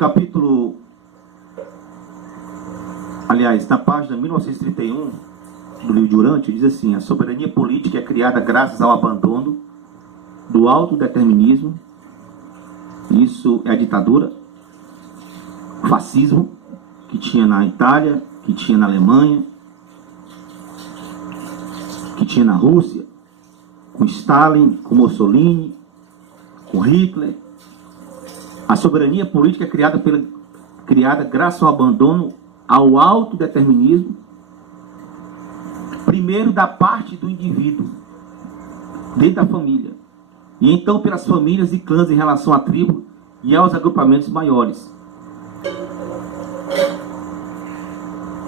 capítulo, aliás, na página 1931 do livro de Urântia, diz assim: a soberania política é criada graças ao abandono do autodeterminismo. Isso é a ditadura, o fascismo, que tinha na Itália, que tinha na Alemanha, que tinha na Rússia, com Stalin, com Mussolini, com Hitler. A soberania política é criada graças ao abandono ao autodeterminismo, primeiro da parte do indivíduo, dentro da família, e então pelas famílias e clãs em relação à tribo e aos agrupamentos maiores.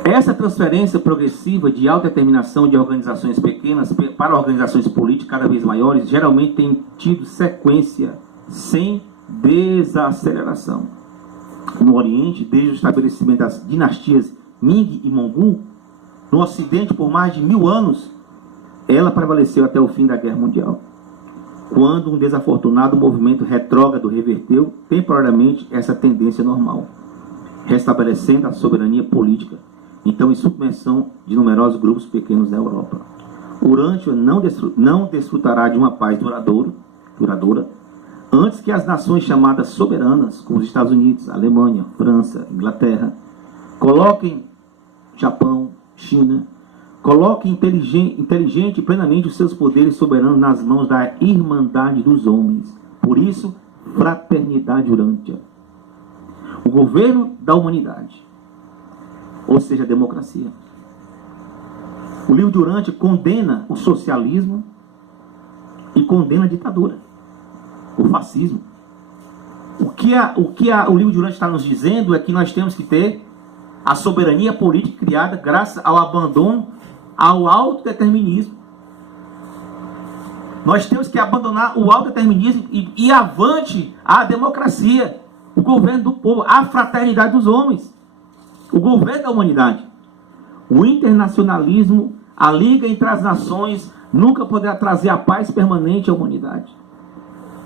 Essa transferência progressiva de autodeterminação de organizações pequenas para organizações políticas cada vez maiores geralmente tem tido sequência sem desaceleração. No Oriente, desde o estabelecimento das dinastias Ming e Mongol, no Ocidente, por mais de 1000 anos, ela prevaleceu até o fim da Guerra Mundial, quando um desafortunado movimento retrógrado reverteu temporariamente essa tendência normal, restabelecendo a soberania política, então em submissão de numerosos grupos pequenos da Europa. Urântia não desfrutará de uma paz duradoura, antes que as nações chamadas soberanas, como os Estados Unidos, Alemanha, França, Inglaterra, coloquem Japão, China, coloquem inteligente e plenamente os seus poderes soberanos nas mãos da irmandade dos homens. Por isso, fraternidade urântia. O governo da humanidade, ou seja, a democracia. O livro de Urântia condena o socialismo e condena a ditadura, o fascismo. O que o livro de Urântia está nos dizendo é que nós temos que ter a soberania política criada graças ao abandono ao autodeterminismo. Nós temos que abandonar o autodeterminismo e avante a democracia, o governo do povo, a fraternidade dos homens, o governo da humanidade. O internacionalismo, a liga entre as nações, nunca poderá trazer a paz permanente à humanidade.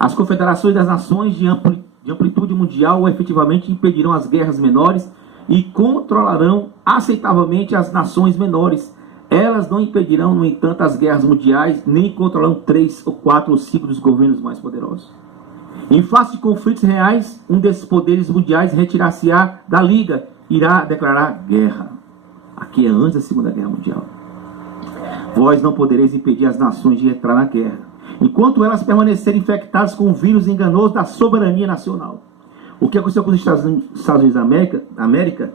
As confederações das nações de amplitude mundial efetivamente impedirão as guerras menores e controlarão aceitavelmente as nações menores. Elas não impedirão, no entanto, as guerras mundiais, nem controlarão 3 ou 4 ou 5 dos governos mais poderosos. Em face de conflitos reais, um desses poderes mundiais retirar-se-á da liga, irá declarar guerra. Aqui é antes da Segunda Guerra Mundial. Vós não podereis impedir as nações de entrar na guerra, enquanto elas permanecerem infectadas com o vírus enganoso da soberania nacional. O que aconteceu com os Estados Unidos da América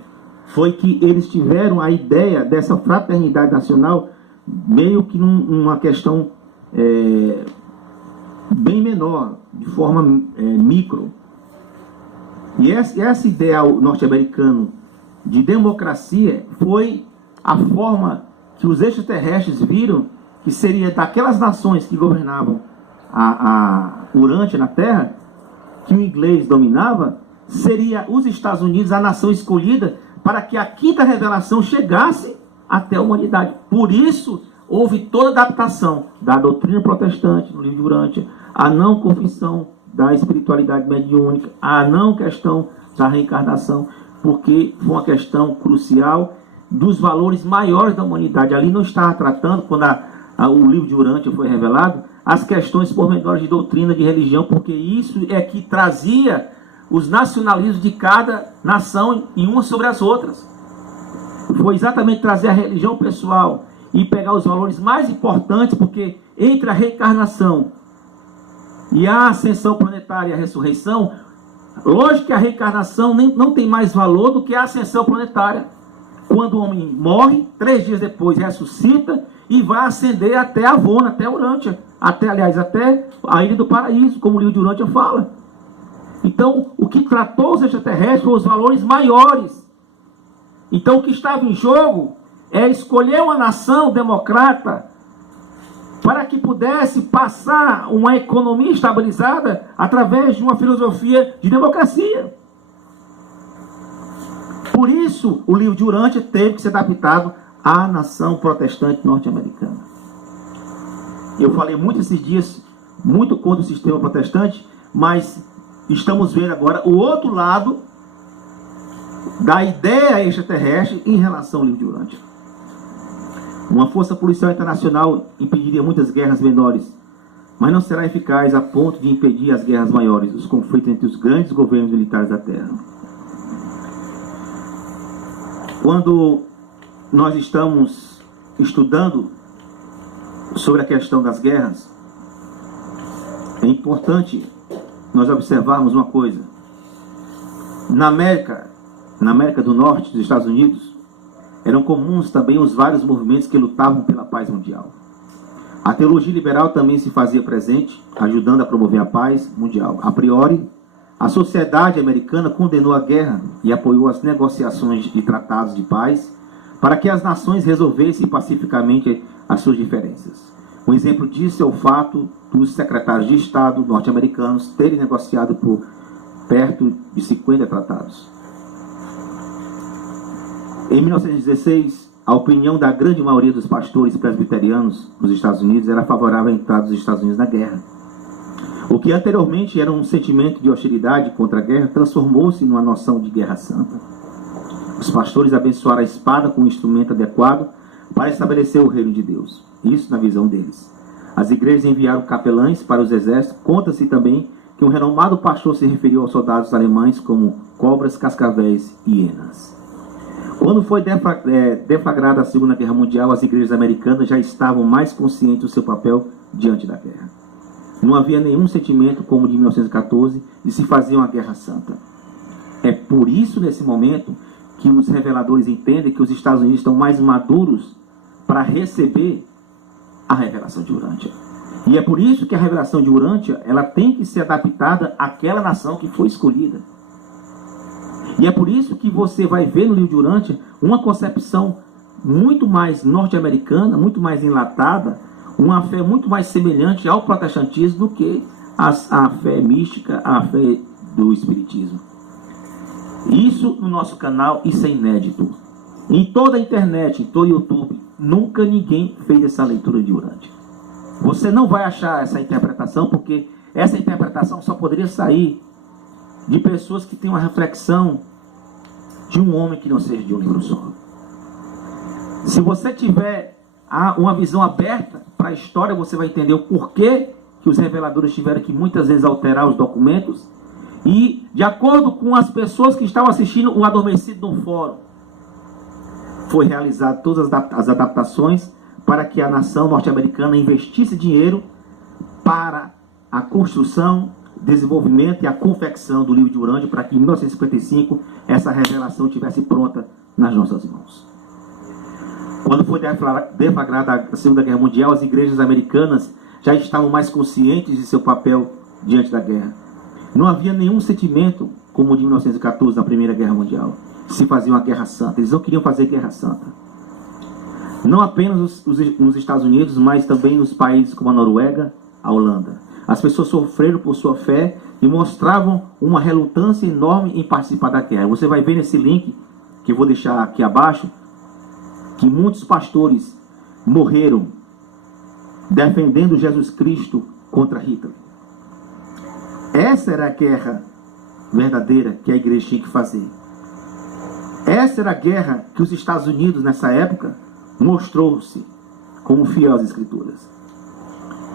foi que eles tiveram a ideia dessa fraternidade nacional meio que numa questão bem menor, de forma micro. E essa ideia norte-americana de democracia foi a forma que os extraterrestres viram que seria daquelas nações que governavam a Urântia na Terra, que o inglês dominava, seria os Estados Unidos a nação escolhida para que a quinta revelação chegasse até a humanidade. Por isso, houve toda a adaptação da doutrina protestante no livro de Urântia, a não confissão da espiritualidade mediúnica, a não questão da reencarnação, porque foi uma questão crucial dos valores maiores da humanidade. Ali não estava tratando, quando o livro de Urântia foi revelado, as questões pormenores de doutrina, de religião, porque isso é que trazia os nacionalismos de cada nação em umas sobre as outras. Foi exatamente trazer a religião pessoal e pegar os valores mais importantes, porque entre a reencarnação e a ascensão planetária e a ressurreição, lógico que a reencarnação não tem mais valor do que a ascensão planetária. Quando o homem morre, 3 dias depois ressuscita e vai ascender até Avona, até Urântia, até a Ilha do Paraíso, como o livro de Urântia fala. Então, o que tratou os extraterrestres foram os valores maiores. Então, o que estava em jogo é escolher uma nação democrata para que pudesse passar uma economia estabilizada através de uma filosofia de democracia. Por isso, o livro de Urântia teve que ser adaptado à nação protestante norte-americana. Eu falei muito esses dias, muito contra o sistema protestante, mas estamos vendo agora o outro lado da ideia extraterrestre em relação ao livro de Urântia. Uma força policial internacional impediria muitas guerras menores, mas não será eficaz a ponto de impedir as guerras maiores, os conflitos entre os grandes governos militares da Terra. Quando nós estamos estudando sobre a questão das guerras, é importante nós observarmos uma coisa. Na América do Norte, dos Estados Unidos, eram comuns também os vários movimentos que lutavam pela paz mundial. A teologia liberal também se fazia presente, ajudando a promover a paz mundial. A priori, a sociedade americana condenou a guerra e apoiou as negociações de tratados de paz para que as nações resolvessem pacificamente as suas diferenças. Um exemplo disso é o fato dos secretários de Estado norte-americanos terem negociado por perto de 50 tratados. Em 1916, a opinião da grande maioria dos pastores presbiterianos nos Estados Unidos era favorável à entrada dos Estados Unidos na guerra. O que anteriormente era um sentimento de hostilidade contra a guerra transformou-se numa noção de guerra santa. Os pastores abençoaram a espada como um instrumento adequado para estabelecer o reino de Deus. Isso na visão deles. As igrejas enviaram capelães para os exércitos. Conta-se também que um renomado pastor se referiu aos soldados alemães como cobras, cascavéis e hienas. Quando foi deflagrada a Segunda Guerra Mundial, as igrejas americanas já estavam mais conscientes do seu papel diante da guerra. Não havia nenhum sentimento como o de 1914 de se fazer uma guerra santa. É por isso, nesse momento, que os reveladores entendem que os Estados Unidos estão mais maduros para receber a revelação de Urântia. E é por isso que a revelação de Urântia, ela tem que ser adaptada àquela nação que foi escolhida. E é por isso que você vai ver no livro de Urântia uma concepção muito mais norte-americana, muito mais enlatada, uma fé muito mais semelhante ao protestantismo do que a fé mística, a fé do espiritismo. Isso no nosso canal, isso é inédito. Em toda a internet, em todo o YouTube, nunca ninguém fez essa leitura de Urântia. Você não vai achar essa interpretação, porque essa interpretação só poderia sair de pessoas que têm uma reflexão de um homem que não seja de um livro só. Se você tiver uma visão aberta para a história, você vai entender o porquê que os reveladores tiveram que muitas vezes alterar os documentos e, de acordo com as pessoas que estavam assistindo o Adormecido no Fórum, foi realizado todas as adaptações para que a nação norte-americana investisse dinheiro para a construção, desenvolvimento e a confecção do livro de Urântia, para que em 1955 essa revelação estivesse pronta nas nossas mãos. Quando foi deflagrada a Segunda Guerra Mundial, as igrejas americanas já estavam mais conscientes de seu papel diante da guerra. Não havia nenhum sentimento como o de 1914, na Primeira Guerra Mundial. Se fazia uma guerra santa. Eles não queriam fazer guerra santa. Não apenas nos Estados Unidos, mas também nos países como a Noruega, a Holanda. As pessoas sofreram por sua fé e mostravam uma relutância enorme em participar da guerra. Você vai ver nesse link, que eu vou deixar aqui abaixo, que muitos pastores morreram defendendo Jesus Cristo contra Hitler. Essa era a guerra verdadeira que a igreja tinha que fazer. Essa era a guerra que os Estados Unidos, nessa época, mostrou-se como fiel às Escrituras.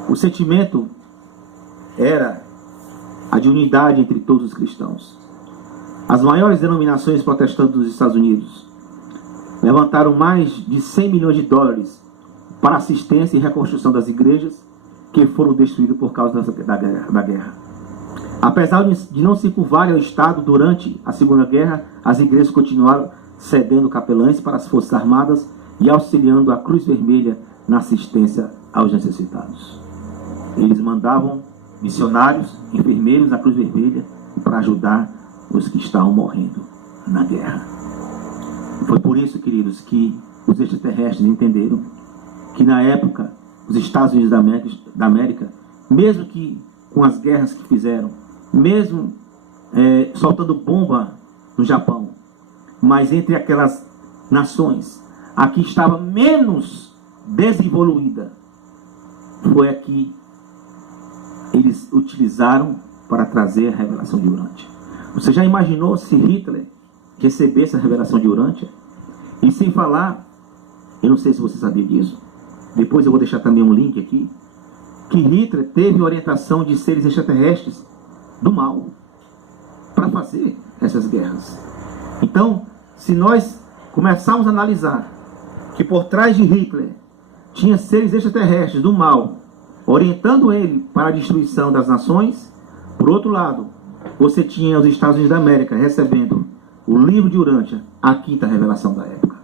O sentimento era a de unidade entre todos os cristãos. As maiores denominações protestantes dos Estados Unidos levantaram mais de 100 milhões de dólares para assistência e reconstrução das igrejas que foram destruídas por causa da guerra. Apesar de não se curvarem ao Estado durante a Segunda Guerra, as igrejas continuaram cedendo capelães para as Forças Armadas e auxiliando a Cruz Vermelha na assistência aos necessitados. Eles mandavam missionários, enfermeiros da Cruz Vermelha para ajudar os que estavam morrendo na guerra. Foi por isso, queridos, que os extraterrestres entenderam que na época os Estados Unidos da América, mesmo que com as guerras que fizeram, mesmo soltando bomba no Japão, mas entre aquelas nações, a que estava menos desenvolvida, foi a que eles utilizaram para trazer a revelação de Urântia. Você já imaginou se Hitler receber essa revelação de Urântia. E sem falar, eu não sei se você sabia disso, depois eu vou deixar também um link aqui, que Hitler teve orientação de seres extraterrestres do mal para fazer essas guerras. Então, se nós começarmos a analisar que por trás de Hitler tinha seres extraterrestres do mal, orientando ele para a destruição das nações, por outro lado, você tinha os Estados Unidos da América recebendo o livro de Urântia, a quinta revelação da época.